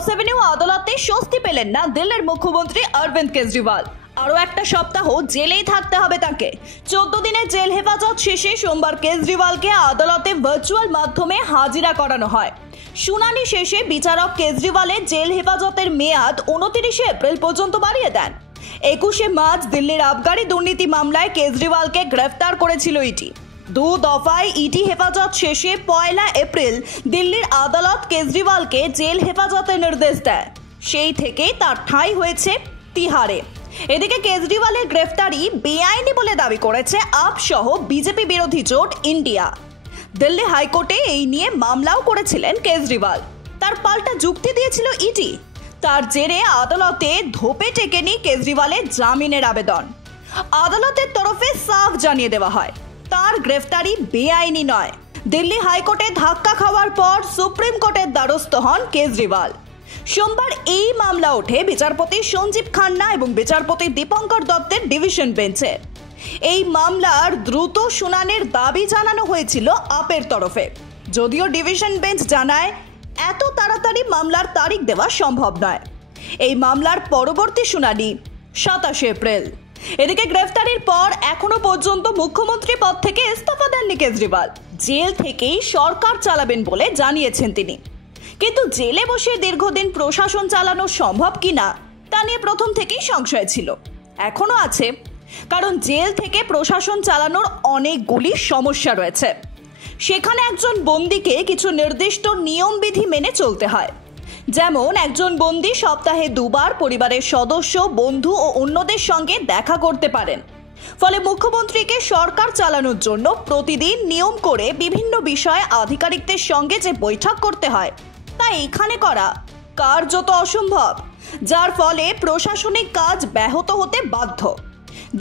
Cross Avenue আদালতে স্বস্তি পেলেন না দিল্লির মুখ্যমন্ত্রী অরবিন্দ কেজরিওয়াল। আরও একটা সপ্তাহ জেলেই থাকতে হবে তাকে। 14 দিনের জেল হেফাজত শেষে সোমবার কেজরিওয়ালকে আদালতে ভার্চুয়াল মাধ্যমে হাজিরা করানো হয়। শুনানি শেষে বিচারক কেজরিওয়ালের জেল হেফাজতের মেয়াদ 29 এপ্রিল পর্যন্ত বাড়িয়ে দেন। 21 মার্চ দিল্লির আবগারি দুর্নীতি মামলায় কেজরিওয়ালকে গ্রেফতার করেছিল ইডি। 2 দফায় ইডি হেফাজত শেষে 1 এপ্রিল দিল্লির আদালত কেজরিওয়ালকে জেল হেফাজতের নির্দেশ দেয়। সেই থেকেই তার ঠাঁই হয়েছে তিহারে। এদিকে কেজরিওয়ালের গ্রেফতারি বেআইনি বলে দাবি করেছে আপ সহ বিজেপি বিরোধী জোট ইন্ডিয়া। দিল্লি হাইকোর্টে এই নিয়ে মামলাও করেছিলেন কেজরিওয়াল। তার পাল্টা যুক্তি দিয়েছিল ইডি। তার জেরে আদালতে ধোপে টেকেনি কেজরিওয়ালের জামিনের আবেদন। আদালতের তরফে সাফ জানিয়ে দেওয়া হয় তার গ্রেফতারি বেআইনি নয়। দিল্লি হাইকোর্টে ধাক্কা খাওয়ার পর সুপ্রিম কোর্টের দ্বারস্থ হন কেজরিওয়াল। সোমবার এই মামলা ওঠে বিচারপতি সঞ্জীব খান্না এবং বিচারপতি দীপঙ্কর দত্তের ডিভিশন বেঞ্চে। এই মামলার দ্রুত শুনানির দাবি জানানো হয়েছিল আপের তরফে, যদিও ডিভিশন বেঞ্চ জানায় এত তাড়াতাড়ি মামলার তারিখ দেওয়া সম্ভব নয়। এই মামলার পরবর্তী শুনানি 27 এপ্রিল। এদিকে গ্রেফতারির পর এখনো পর্যন্ত মুখ্যমন্ত্রী পদ থেকে ইস্তফা দেননি কেজরিওয়াল। জেল থেকেই সরকার চালাবেন বলে জানিয়েছেন তিনি। কিন্তু জেলে বসে দীর্ঘদিন প্রশাসন চালানো সম্ভব কিনা তা নিয়ে প্রথম থেকেই সংশয় ছিল, এখনো আছে। কারণ জেল থেকে প্রশাসন চালানোর অনেকগুলি সমস্যা রয়েছে। সেখানে একজন বন্দীকে কিছু নির্দিষ্ট নিয়মবিধি মেনে চলতে হয়। যেমন একজন বন্দী সপ্তাহে 2 বার পরিবারের সদস্য, বন্ধু ও অন্যদের সঙ্গে দেখা করতে পারেন। ফলে মুখ্যমন্ত্রীকে সরকার চালানোর জন্য প্রতিদিন নিয়ম করে বিভিন্ন বিষয়ে আধিকারিকদের সঙ্গে যে বৈঠক করতে হয় তা এখানে করা কার্যত অসম্ভব, যার ফলে প্রশাসনিক কাজ ব্যাহত হতে বাধ্য।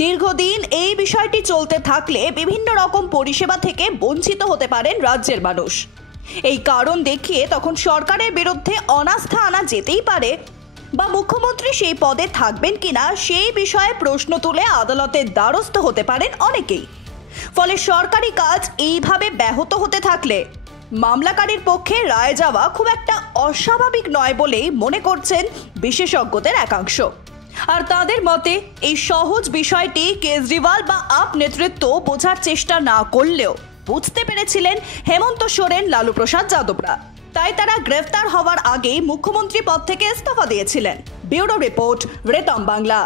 দীর্ঘদিন এই বিষয়টি চলতে থাকলে বিভিন্ন রকম পরিষেবা থেকে বঞ্চিত হতে পারেন রাজ্যের মানুষ। এই কারণ দেখিয়ে তখন সরকারের বিরুদ্ধে অনাস্থা আনা যেতেই পারে, বা মুখ্যমন্ত্রী সেই পদে থাকবেন কিনা সেই বিষয়ে প্রশ্ন তুলে আদালতের দ্বারস্থ হতে পারেন অনেকেই। ফলে সরকারি কাজ এইভাবে ব্যাহত হতে থাকলে মামলাকারীর পক্ষে রায় যাওয়া খুব একটা অস্বাভাবিক নয় বলেই মনে করছেন বিশেষজ্ঞদের একাংশ। আর তাদের মতে এই সহজ বিষয়টি কেজরিওয়াল বা আপ নেতৃত্ব বোঝার চেষ্টা না করলেও বুঝতে পেরেছিলেন হেমন্ত সোরেন, লালু প্রসাদ যাদবরা। তাই তারা গ্রেফতার হওয়ার আগেই মুখ্যমন্ত্রী পদ থেকে ইস্তফা দিয়েছিলেন। ব্যুরো রিপোর্ট, রেতম বাংলা।